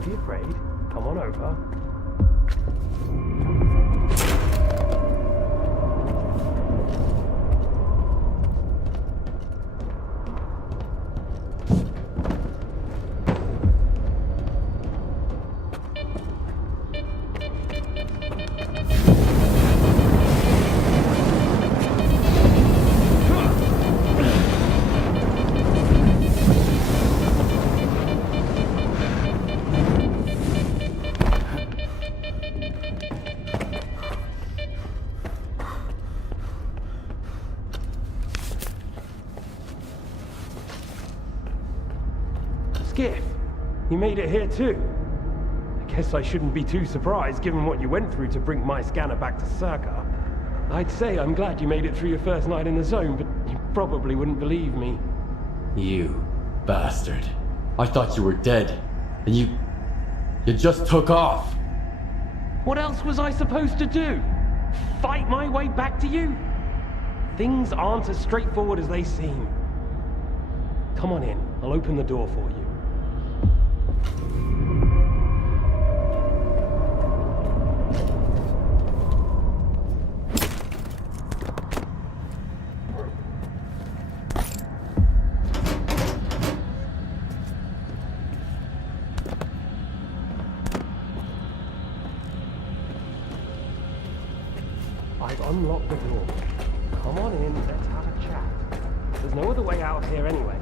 Don't be afraid. Come on over. Skiff, you made it here too. I guess I shouldn't be too surprised given what you went through to bring my scanner back to S.T.A.L.K.E.R. I'd say I'm glad you made it through your first night in the zone, but you probably wouldn't believe me. You bastard. I thought you were dead, and you just took off. What else was I supposed to do? Fight my way back to you? Things aren't as straightforward as they seem. Come on in, I'll open the door for you. I've unlocked the door. Come on in, let's have a chat. There's no other way out of here anyway.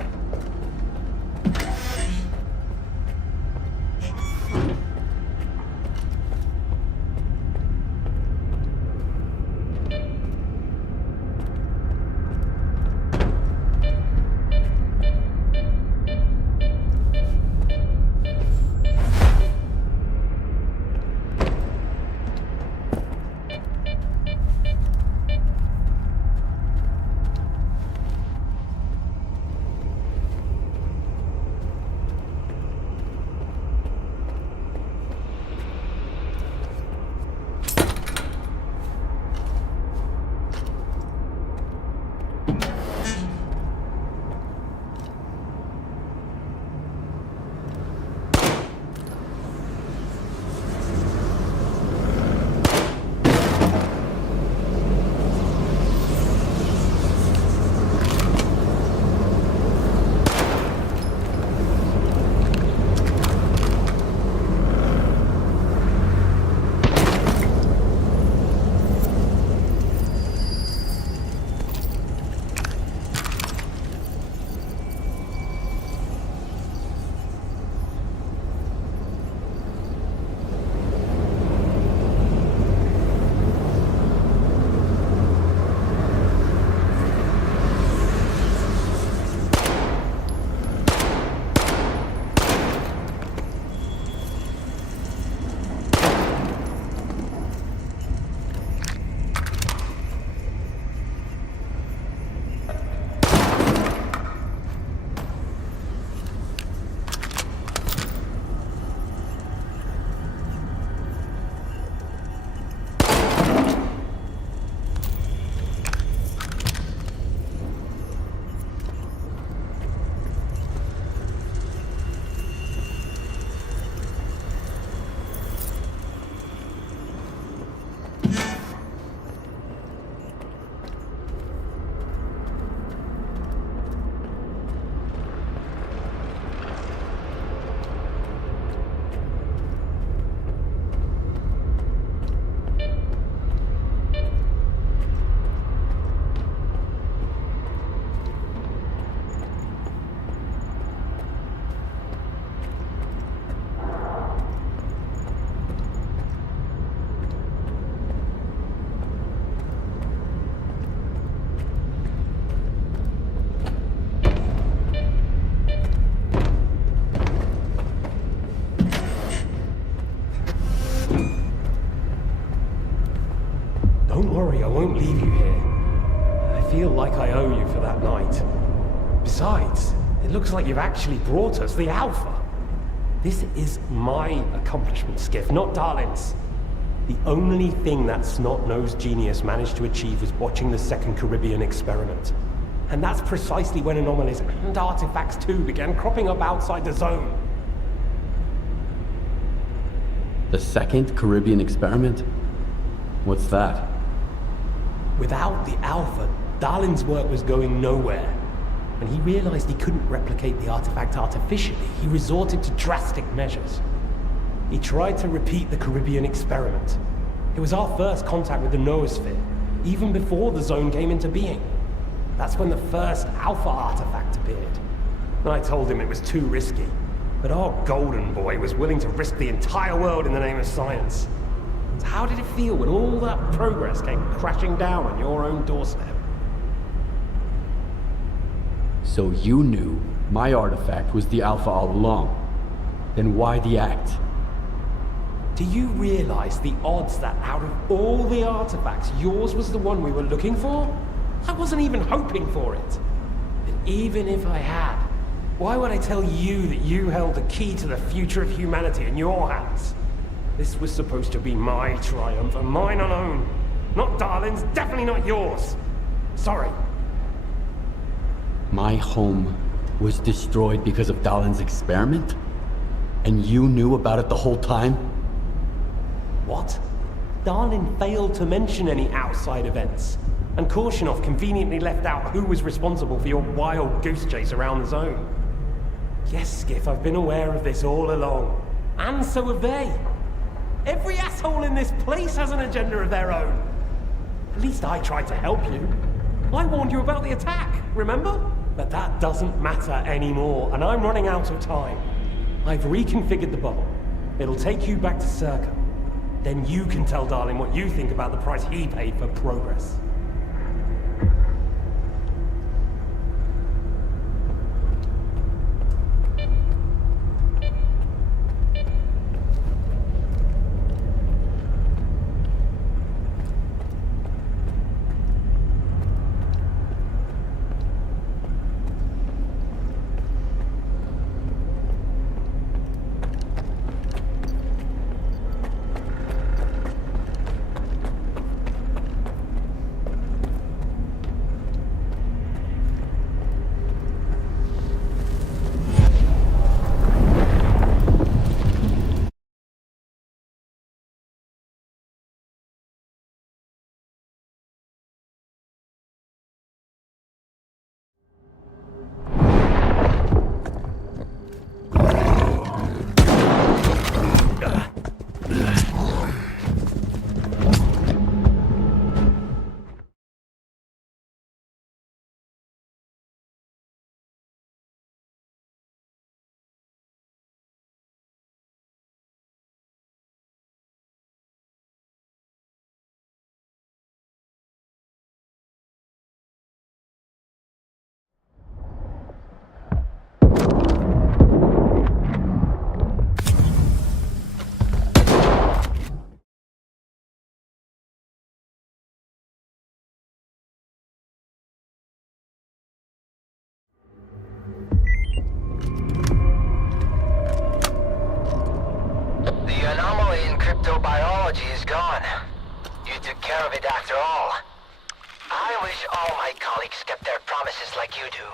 Don't worry, I won't leave you here. I feel like I owe you for that night. Besides, it looks like you've actually brought us the Alpha. This is my accomplishment, Skiff, not Darlin's. The only thing that snot-nosed genius managed to achieve was watching the Second Caribbean experiment. And that's precisely when anomalies and artifacts too began cropping up outside the zone. The second Caribbean experiment? What's that? Without the Alpha, Darlin's work was going nowhere. When he realized he couldn't replicate the artifact artificially, he resorted to drastic measures. He tried to repeat the Caribbean experiment. It was our first contact with the noosphere, even before the zone came into being. That's when the first Alpha artifact appeared. I told him it was too risky, but our golden boy was willing to risk the entire world in the name of science. So how did it feel when all that progress came crashing down on your own doorstep? So you knew my artifact was the Alpha all along. Then why the act? Do you realize the odds that out of all the artifacts, yours was the one we were looking for? I wasn't even hoping for it. But even if I had, why would I tell you that you held the key to the future of humanity in your hands? This was supposed to be my triumph, and mine alone. Not Darlin's, definitely not yours. Sorry. My home was destroyed because of Darlin's experiment? And you knew about it the whole time? What? Darlin failed to mention any outside events, and Korshunov conveniently left out who was responsible for your wild goose chase around the zone. Yes, Skiff, I've been aware of this all along. And so have they. Every asshole in this place has an agenda of their own. At least I tried to help you. I warned you about the attack, remember? But that doesn't matter anymore, and I'm running out of time. I've reconfigured the bubble. It'll take you back to Circa. Then you can tell Darlin what you think about the price he paid for progress. Cryptobiology is gone. You took care of it after all. I wish all my colleagues kept their promises like you do.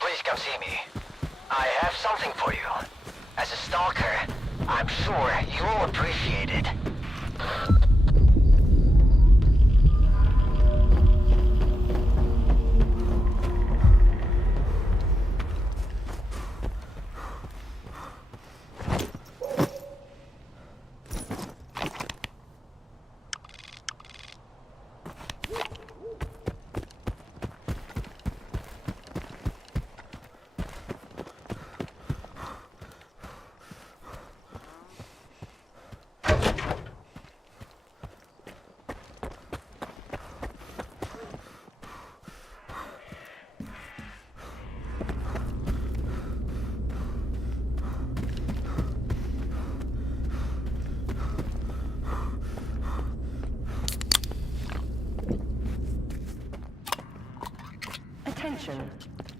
Please come see me. I have something for you. As a stalker, I'm sure you will appreciate it. Attention.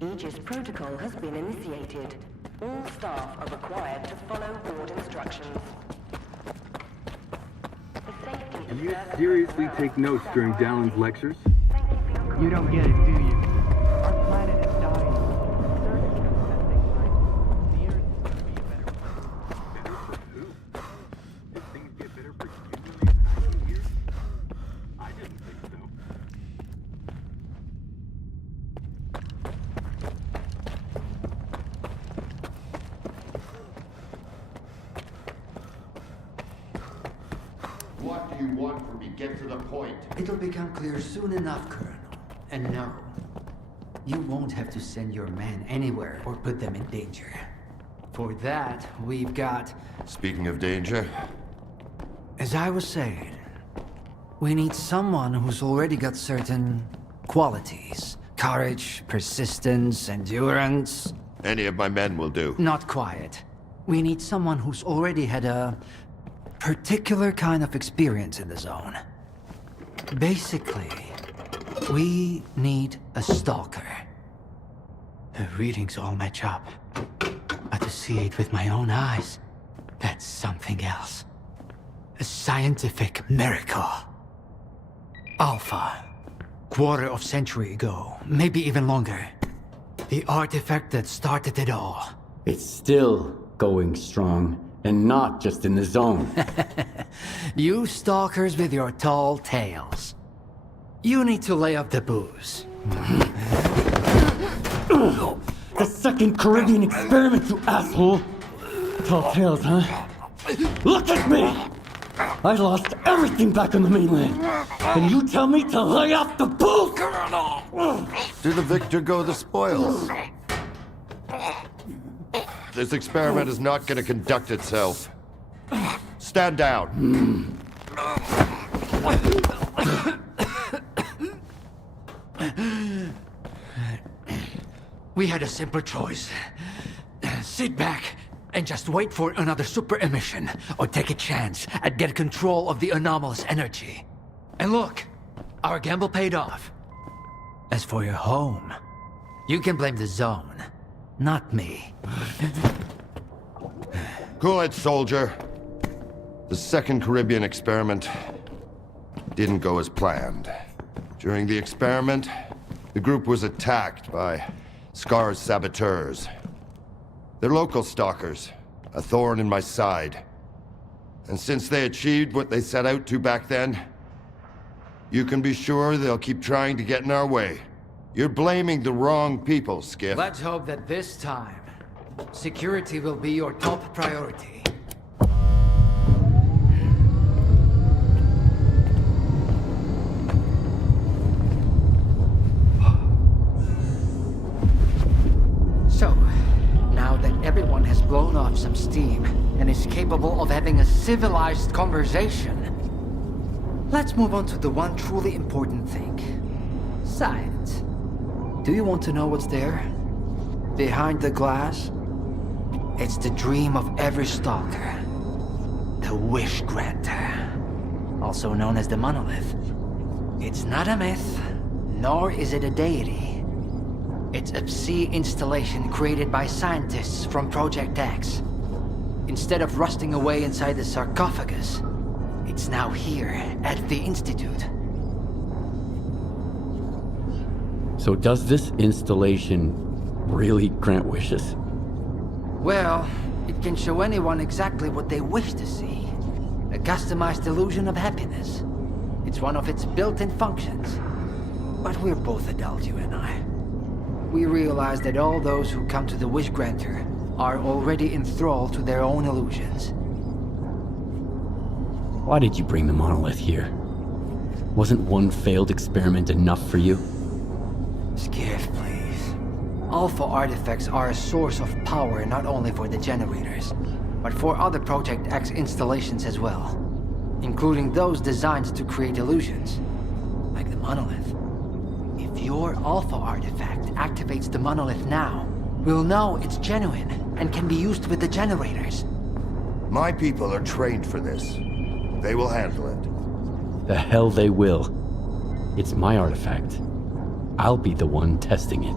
Aegis protocol has been initiated. All staff are required to follow board instructions. Do you seriously take notes during Dallon's lectures? You don't get it, do you? Our planet is dying. Circuit's gonna set things right. The Earth is gonna be a better place. do you want from me? Get to the point. It'll become clear soon enough, Colonel. And no, you won't have to send your men anywhere or put them in danger. For that, we've got... Speaking of danger, As I was saying, we need someone who's already got certain qualities. Courage, persistence, endurance. any of my men will do. Not quiet. We need someone who's already had a particular kind of experience in the zone. Basically, we need a stalker. The readings all match up. But to see it with my own eyes, that's something else. A scientific miracle. Alpha. Quarter of century ago, maybe even longer. The artifact that started it all. It's still going strong, and not just in the zone. You stalkers with your tall tales. You need to lay off the booze. The second Caribbean experiment, you asshole! Tall tales, huh? Look at me! I lost everything back on the mainland, and you tell me to lay off the booze! To the victor go the spoils. This experiment is not going to conduct itself. Stand down. We had a simple choice. Sit back and just wait for another super emission, or take a chance at get control of the anomalous energy. And look, our gamble paid off. As for your home, you can blame the zone, not me. Cool it, soldier. The second Caribbean experiment didn't go as planned. During the experiment, the group was attacked by SCAR's saboteurs. They're local stalkers, a thorn in my side. And since they achieved what they set out to back then, you can be sure they'll keep trying to get in our way. You're blaming the wrong people, Skiff. Let's hope that this time, security will be your top priority. So, now that everyone has blown off some steam and is capable of having a civilized conversation, let's move on to the one truly important thing. Science. Do you want to know what's there? Behind the glass? It's the dream of every stalker. The Wish Granter. Also known as the Monolith. It's not a myth, nor is it a deity. It's a sea installation created by scientists from Project X. Instead of rusting away inside the sarcophagus, it's now here at the Institute. So does this installation really grant wishes? Well, it can show anyone exactly what they wish to see. A customized illusion of happiness. It's one of its built-in functions. But we're both adults, you and I. We realize that all those who come to the Wish Granter are already enthralled to their own illusions. Why did you bring the monolith here? Wasn't one failed experiment enough for you? Skiff, please. Alpha artifacts are a source of power not only for the generators, but for other Project X installations as well. Including those designed to create illusions, like the monolith. If your Alpha artifact activates the monolith now, we'll know it's genuine and can be used with the generators. My people are trained for this. They will handle it. The hell they will. It's my artifact. I'll be the one testing it.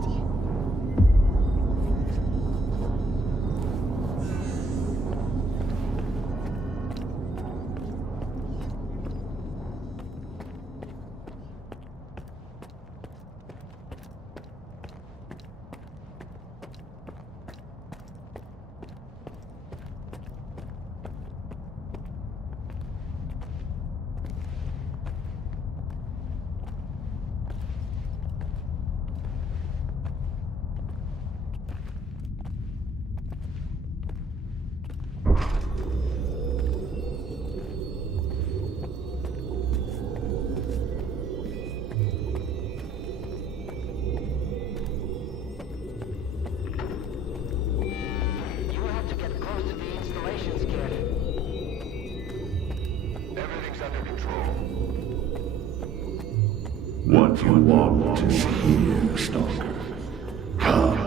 What you want is here, Stalker. Come.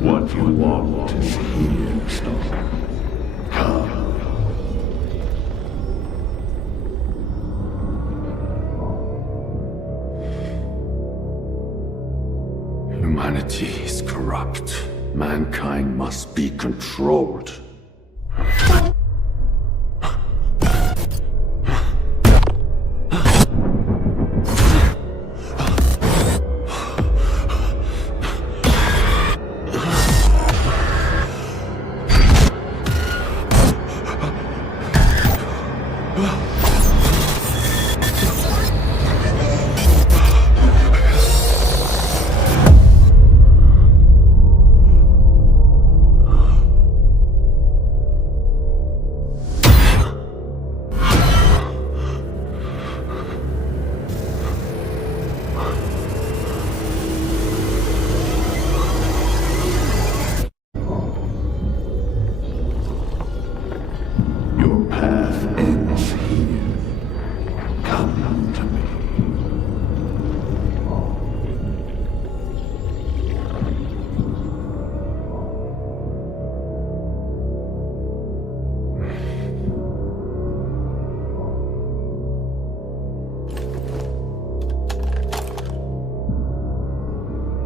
What you want is here, Stalker. Come. Humanity is corrupt. Mankind must be controlled. Your path ends here. Come to me.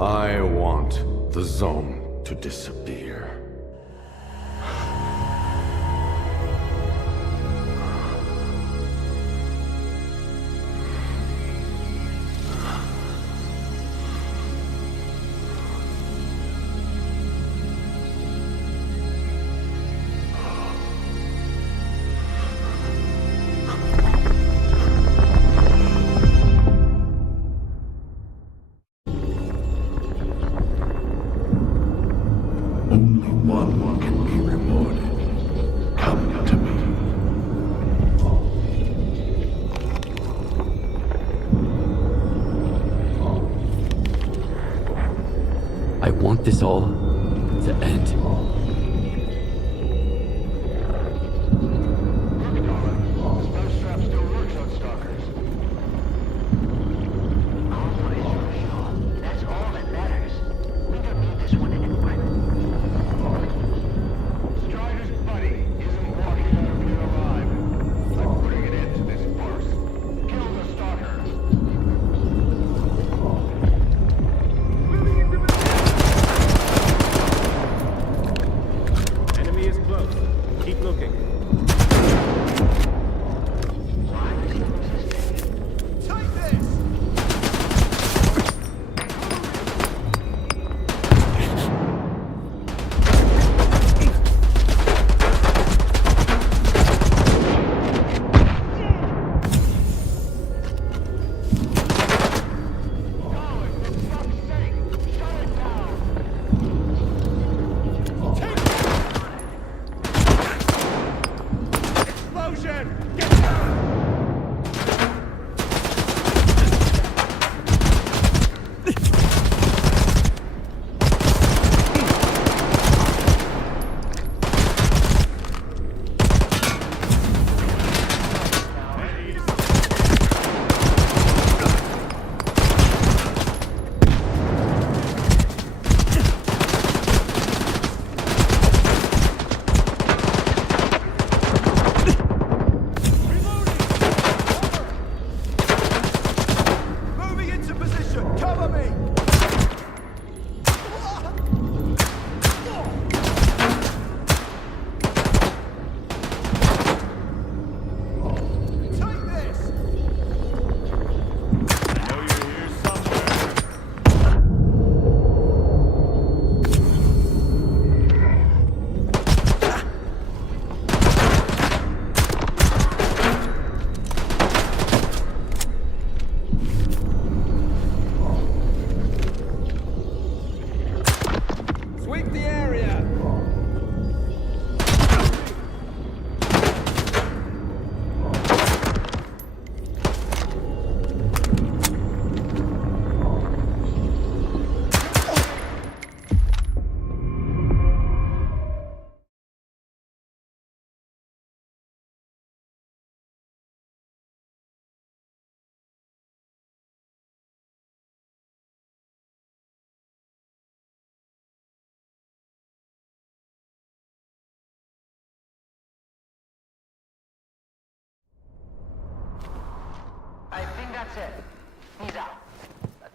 I want the zone to disappear. Only one can be rewarded. Come to me. I want this all to end.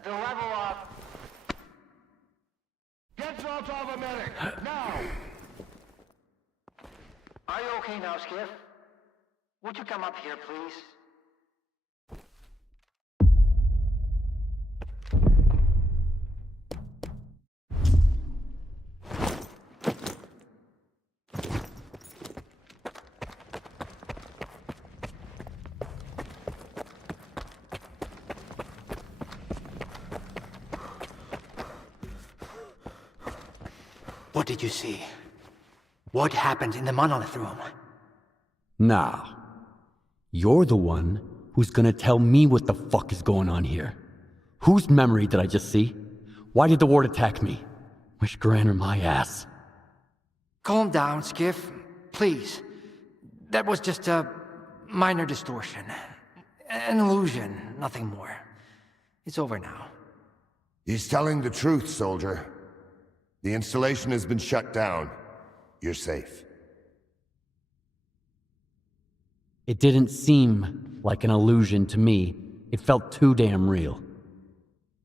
to level up. Get Zoltov a medic, now! Are you okay now, Skiff? Would you come up here, please? What did you see? What happened in the monolith room? Now, you're the one who's gonna tell me what the fuck is going on here. Whose memory did I just see? Why did the ward attack me? Wish Granner my ass. Calm down, Skiff. Please. That was just a minor distortion. An illusion, nothing more. It's over now. He's telling the truth, soldier. The installation has been shut down. You're safe. It didn't seem like an illusion to me. It felt too damn real.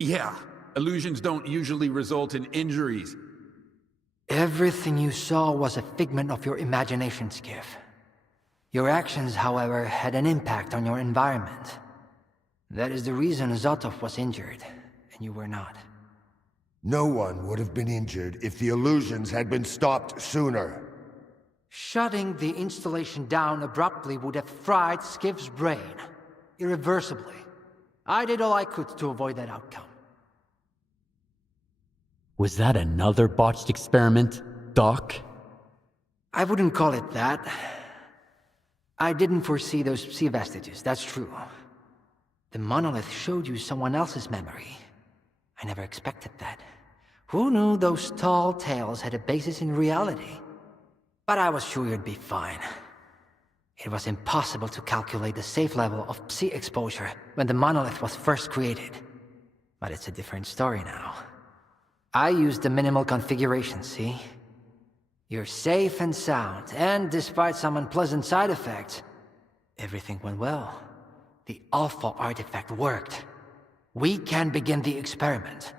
Yeah, illusions don't usually result in injuries. Everything you saw was a figment of your imagination, Skiff. Your actions, however, had an impact on your environment. That is the reason Zotov was injured, and you were not. No one would have been injured if the illusions had been stopped sooner. Shutting the installation down abruptly would have fried Skiff's brain. Irreversibly. I did all I could to avoid that outcome. Was that another botched experiment, Doc? I wouldn't call it that. I didn't foresee those sea vestiges, that's true. The monolith showed you someone else's memory. I never expected that. Who knew those tall tales had a basis in reality? But I was sure you'd be fine. It was impossible to calculate the safe level of psi exposure when the monolith was first created. But it's a different story now. I used the minimal configuration, see? You're safe and sound, and despite some unpleasant side effects, everything went well. The Alpha artifact worked. We can begin the experiment.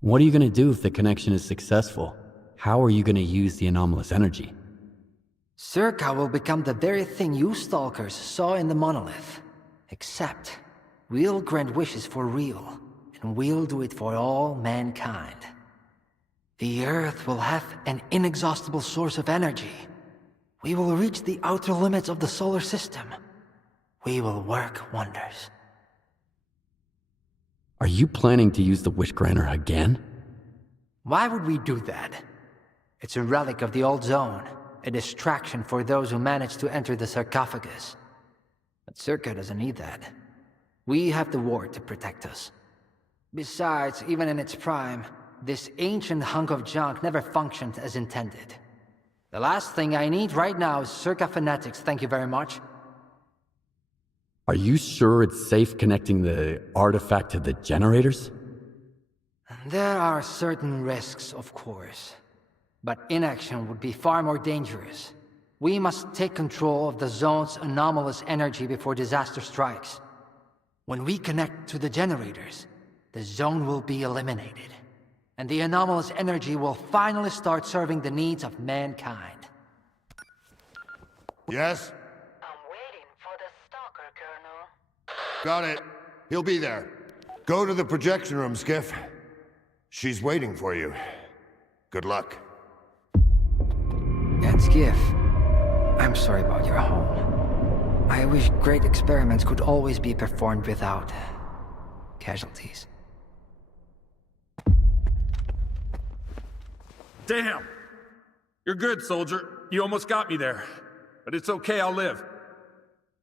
What are you gonna do if the connection is successful? How are you gonna use the anomalous energy? S.T.A.L.K.E.R will become the very thing you Stalkers saw in the monolith. Except, we'll grant wishes for real, and we'll do it for all mankind. The Earth will have an inexhaustible source of energy. We will reach the outer limits of the solar system. We will work wonders. Are you planning to use the Wish Granter again? Why would we do that? It's a relic of the old zone, a distraction for those who manage to enter the sarcophagus. But S.T.A.L.K.E.R doesn't need that. We have the ward to protect us. Besides, even in its prime, this ancient hunk of junk never functioned as intended. The last thing I need right now is S.T.A.L.K.E.R fanatics, thank you very much. Are you sure it's safe connecting the artifact to the generators? There are certain risks, of course. But inaction would be far more dangerous. We must take control of the zone's anomalous energy before disaster strikes. When we connect to the generators, the zone will be eliminated. And the anomalous energy will finally start serving the needs of mankind. Yes? I'm waiting for the Stalker, Colonel. Got it. He'll be there. Go to the projection room, Skiff. She's waiting for you. Good luck. And Skiff, I'm sorry about your home. I wish great experiments could always be performed without casualties. Damn! You're good, soldier. You almost got me there. But it's okay, I'll live.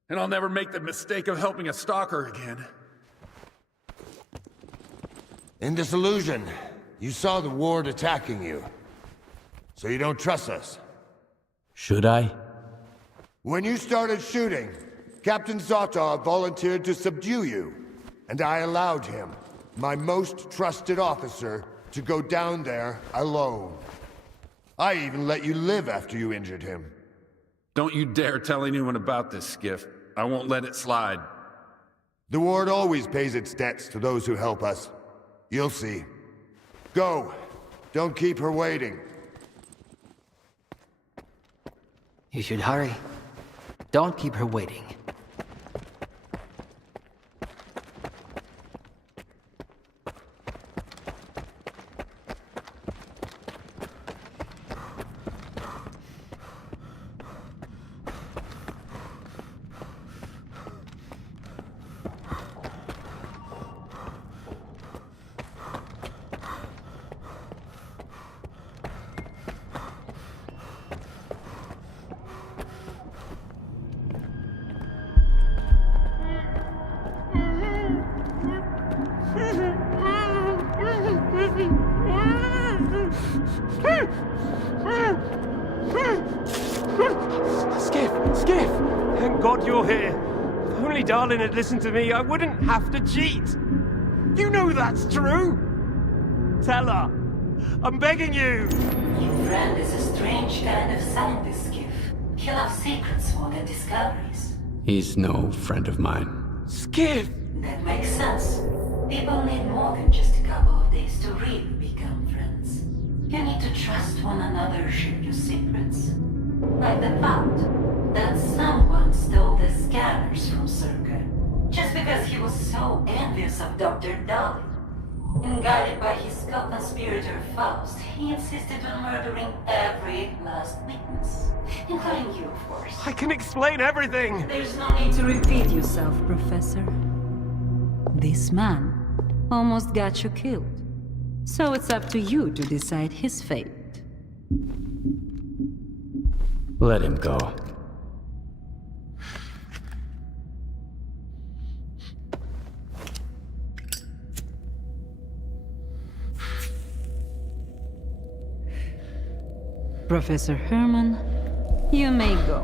And I'll never make the mistake of helping a stalker again. In this illusion, you saw the ward attacking you. So you don't trust us. Should I? When you started shooting, Captain Zotov volunteered to subdue you. And I allowed him, my most trusted officer, to go down there alone. I even let you live after you injured him. Don't you dare tell anyone about this, Skiff. I won't let it slide. The Ward always pays its debts to those who help us. You'll see. Go. Don't keep her waiting. You should hurry. Don't keep her waiting. Skiff! Thank God you're here. If only Darlin had listened to me, I wouldn't have to cheat. You know that's true. Tell her. I'm begging you. Your friend is a strange kind of scientist, Skiff. He loves secrets more than discoveries. He's no friend of mine. Skiff! That makes sense. People need more than just a couple of days to really become friends. You need to trust one another, share your secrets. Like the fact that someone stole the scanners from S.T.A.L.K.E.R. just because he was so envious of Dr. Darlin. And guided by his co-conspirator Faust, he insisted on murdering every last witness. Including you, of course. I can explain everything. There's no need to Repeat yourself, Professor. This man almost got you killed. So it's up to you to decide his fate. Let him go. Professor Herman, you may go.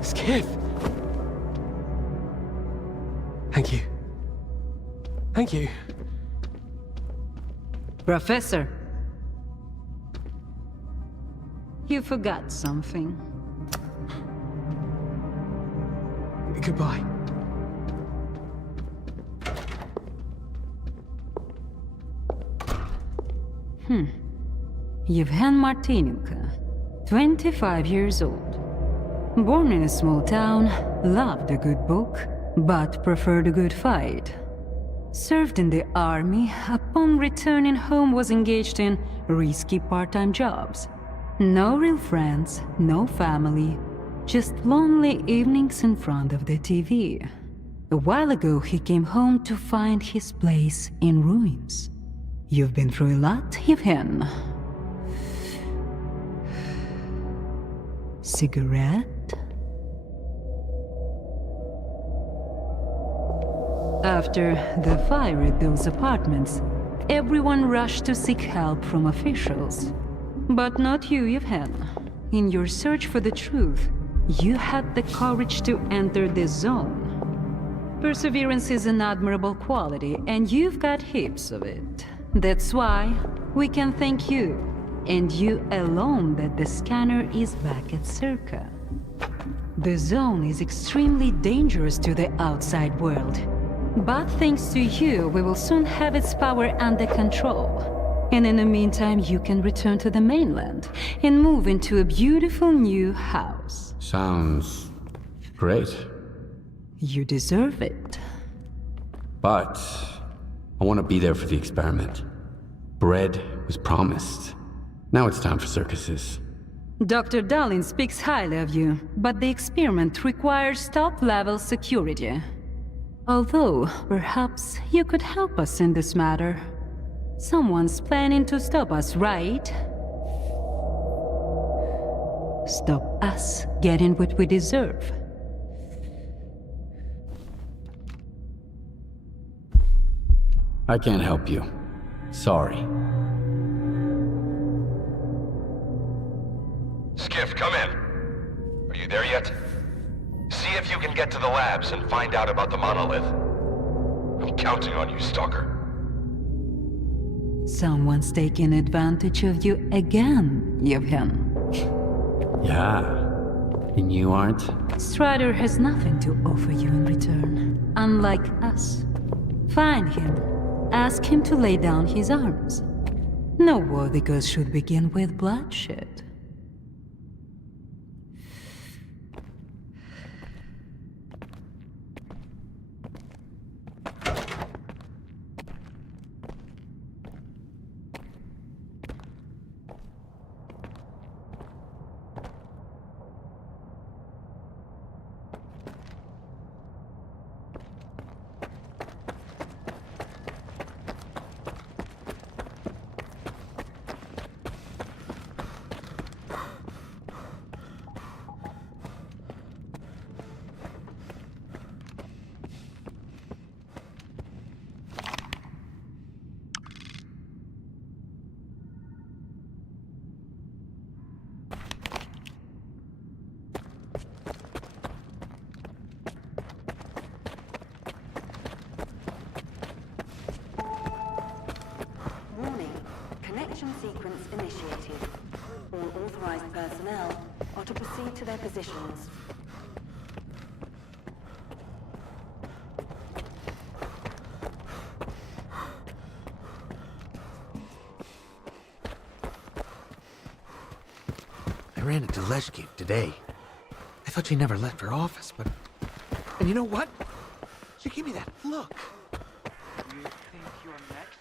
Skiff! Thank you. Thank you. Professor, you forgot something. Goodbye. Yevhen Martinenko, 25 years old. Born in a small town, loved a good book, but preferred a good fight. Served in the army, upon returning home was engaged in risky part-time jobs. No real friends, no family, just lonely evenings in front of the TV. A while ago he came home to find his place in ruins. You've been through a lot, Yevhen. Cigarette? After the fire at those apartments, everyone rushed to seek help from officials. But not you, Yevhen. In your search for the truth, you had the courage to enter the zone. Perseverance is an admirable quality, and you've got heaps of it. That's why we can thank you, and you alone, that the scanner is back at S.T.A.L.K.E.R. The zone is extremely dangerous to the outside world. But thanks to you, we will soon have its power under control. And in the meantime, you can return to the mainland and move into a beautiful new house. Sounds great. You deserve it. But I want to be there for the experiment. Bread was promised. Now it's time for circuses. Dr. Darlin speaks highly of you, but the experiment requires top-level security. Although, perhaps you could help us in this matter. Someone's planning to stop us, right? Stop us getting what we deserve. I can't help you. Sorry. Skiff, come in. Are you there yet? See if you can get to the labs and find out about the monolith. I'm counting on you, Stalker. Someone's taking advantage of you again, Yevhen. Yeah. And you aren't? Strider has nothing to offer you in return, unlike us. Find him. Ask him to lay down his arms. No war because should begin with bloodshed. Sequence initiated. All authorized personnel are to proceed to their positions. I ran into Leshke today. I thought she never left her office, but... And you know what? She gave me that look. You think you're next?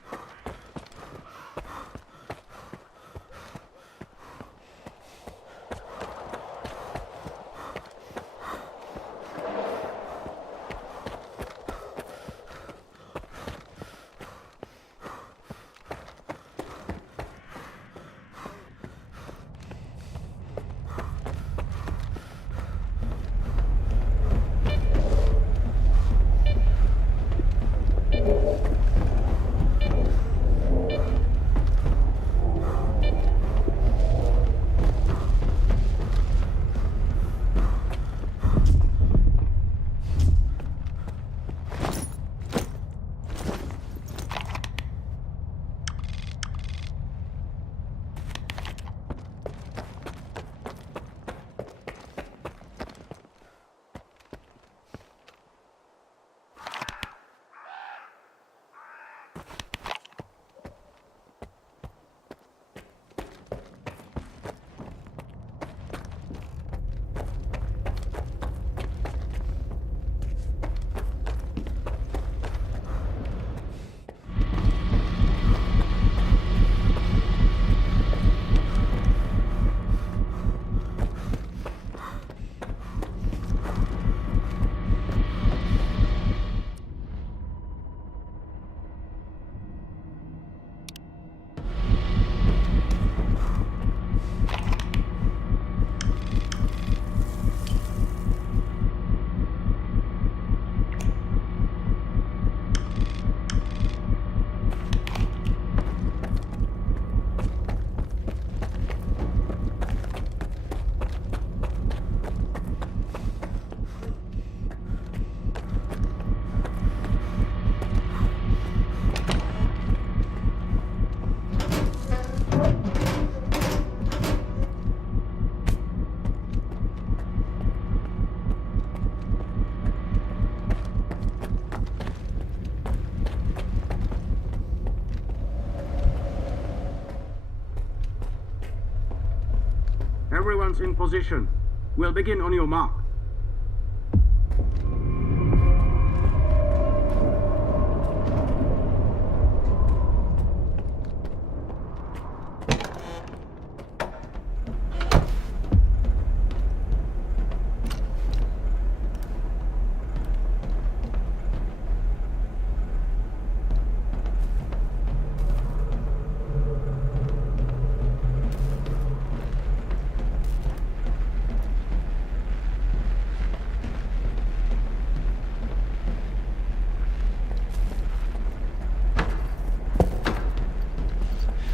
Everyone's in position. We'll begin on your mark.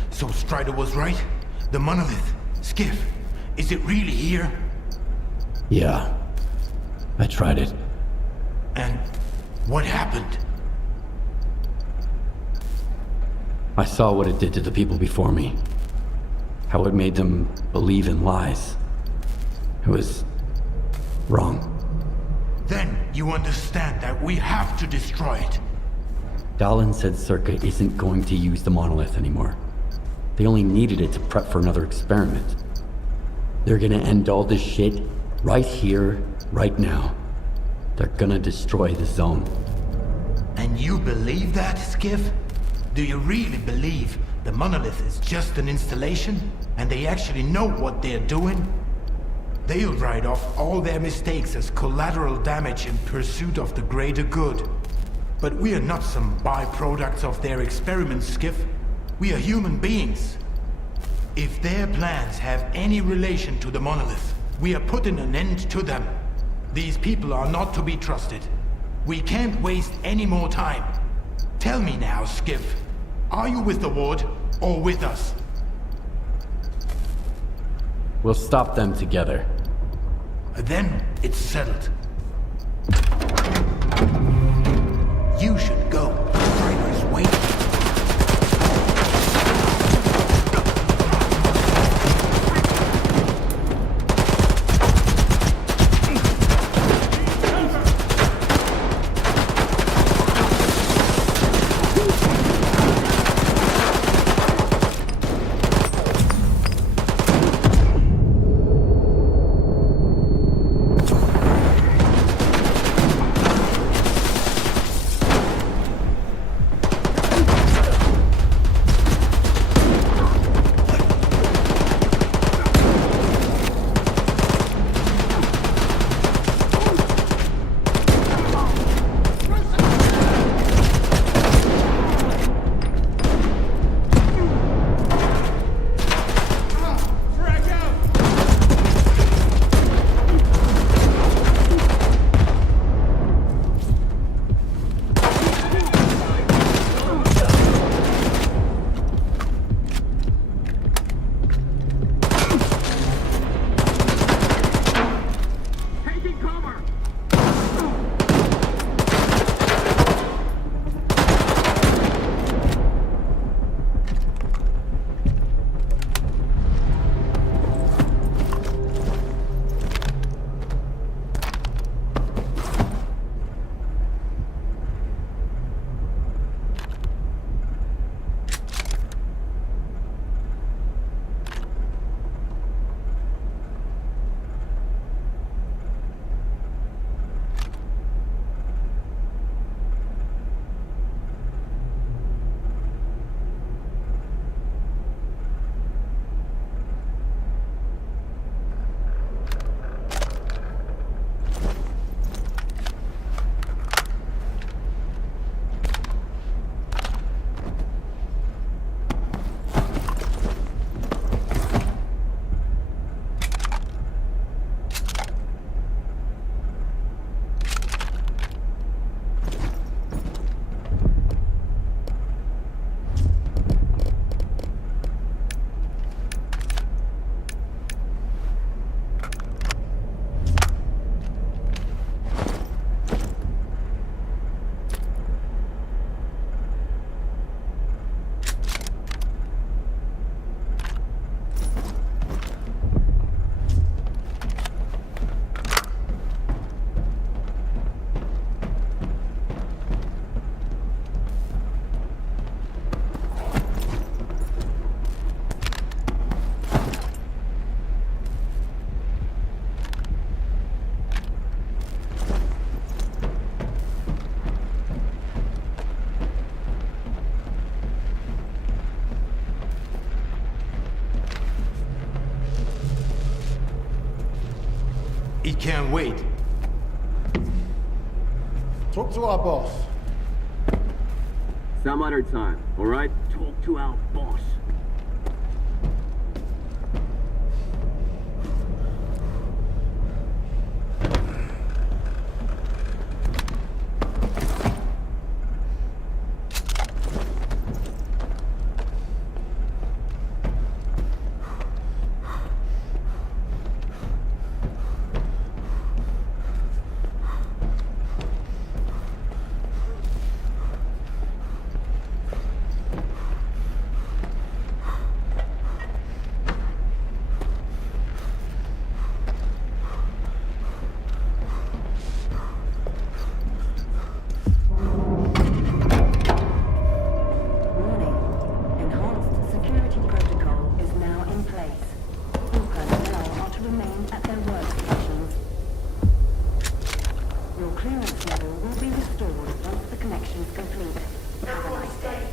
So Strider was right? The monolith, Skiff, is it really here? Yeah. I tried it. And what happened? I saw what it did to the people before me. How it made them believe in lies. It was Wrong. Then you understand that we have to destroy it. Dallin said Circa isn't going to use the monolith anymore. They only needed it to prep for another experiment. They're gonna end all this shit right here, right now. They're gonna destroy the zone. And you believe that, Skiff? Do you really believe the monolith is just an installation, and they actually know what they're doing? They'll write off all their mistakes as collateral damage in pursuit of the greater good. But we are not some byproducts of their experiments, Skiff. We are human beings. If their plans have any relation to the monolith, we are putting an end to them. These people are not to be trusted. We can't waste any more time. Tell me now, Skiff. Are you with the Ward, or with us? We'll stop them together. Then it's settled. You should go. Driver's waiting. It can't wait. Talk to our boss. Some other time, alright? Talk to our boss. Operations complete. Have a nice day.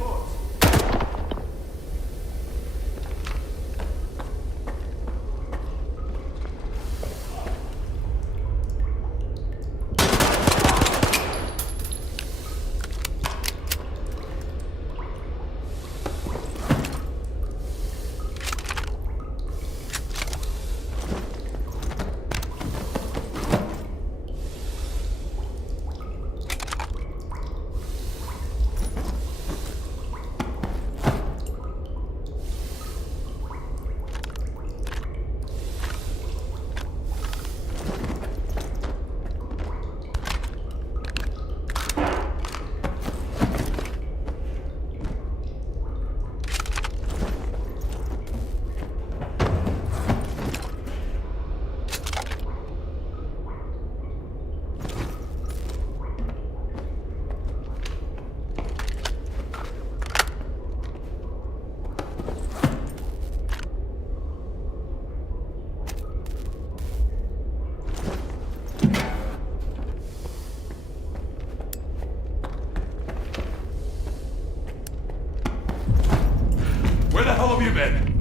Where the hell have you been?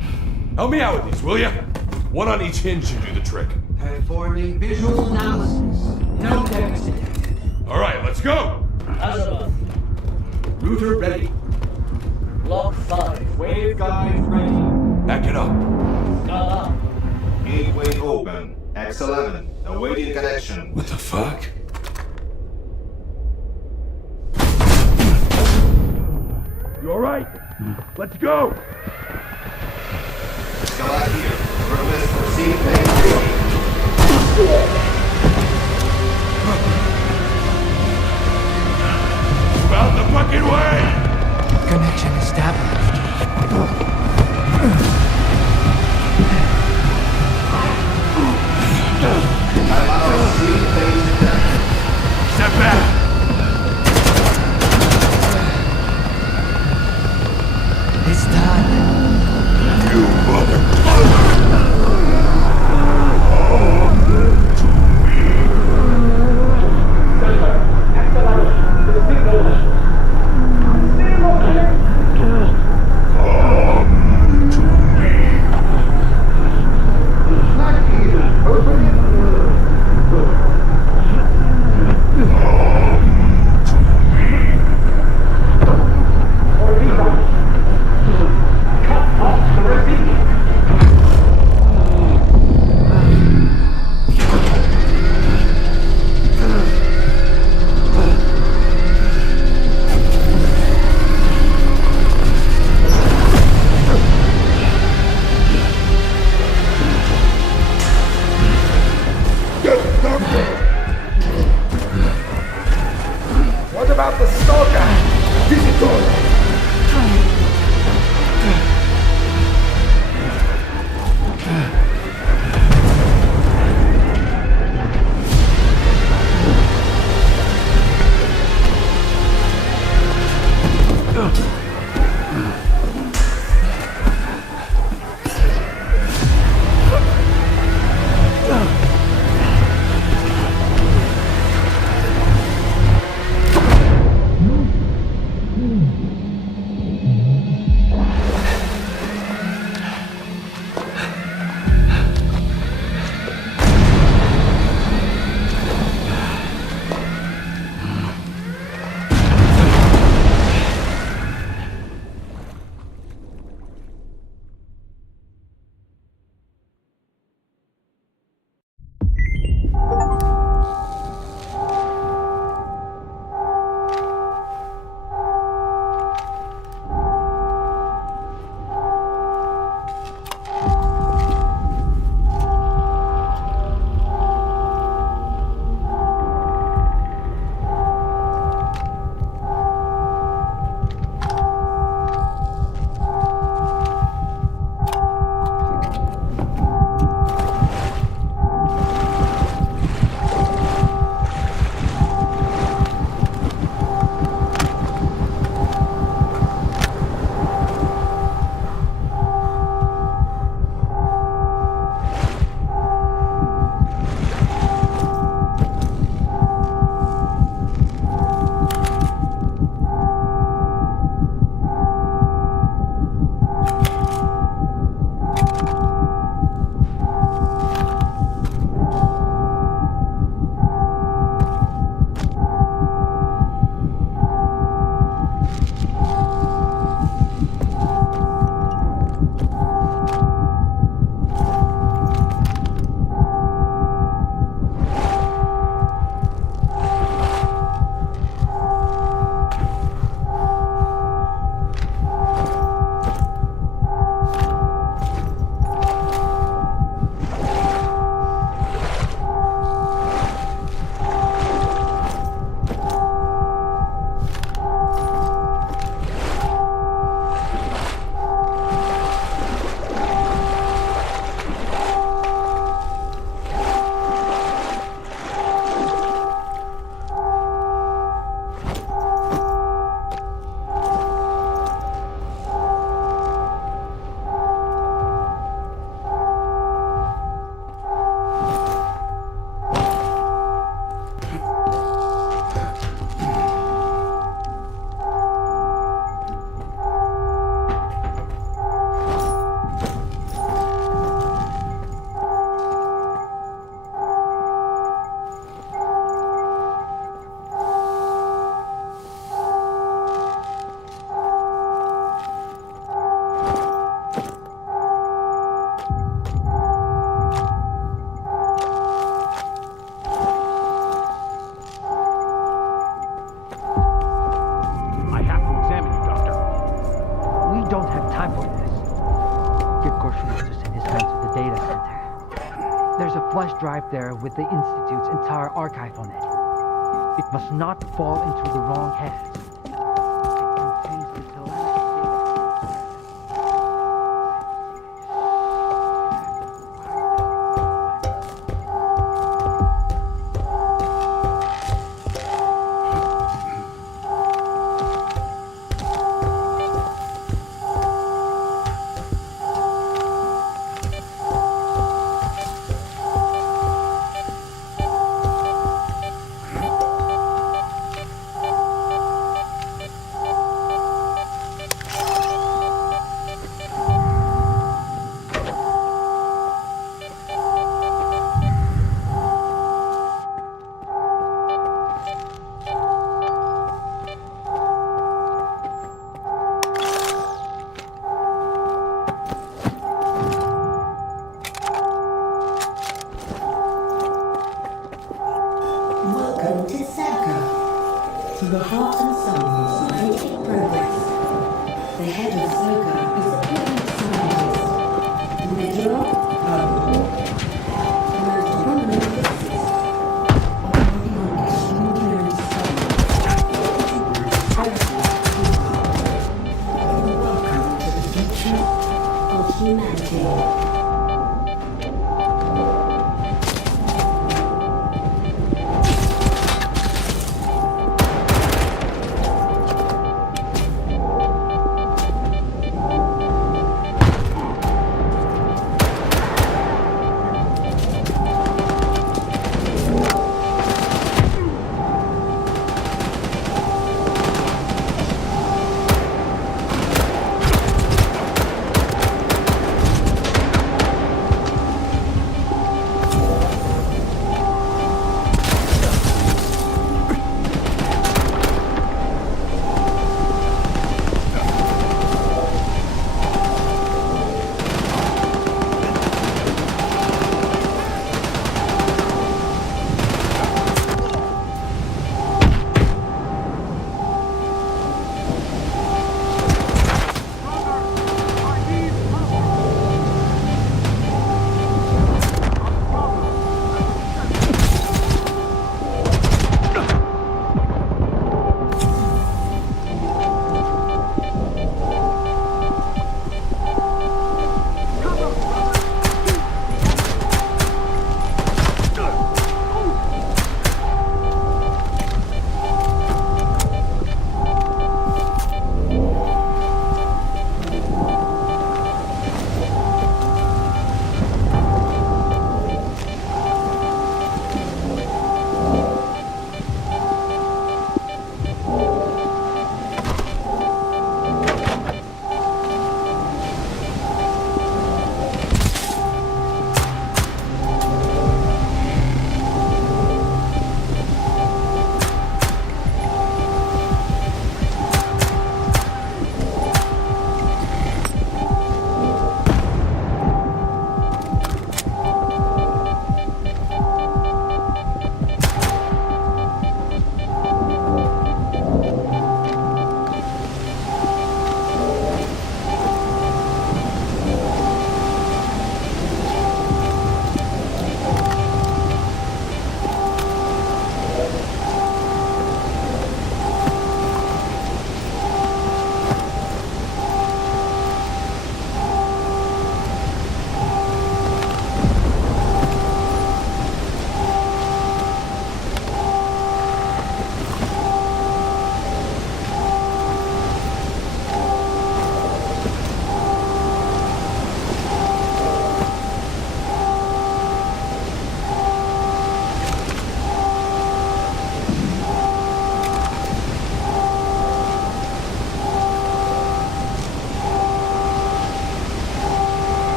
Help me out with these, will ya? One on each hinge should do the trick. Performing visual analysis. No text detected. Alright, let's go! Azabeth. Router ready. Block 5. Waveguide ready. Back it up. Scala. Gateway open. X11. Awaiting connection. What the fuck? You alright? Let's go! Scala here. Request proceed phase 3. Move out the fucking way! Connection established. Step back! It's done. You motherfucker! What about the Stalker? Digital! don't have time for this. Get Gorshunov to send his men to the data center. There's a flash drive there with the Institute's entire archive on it. It must not fall into the wrong hands.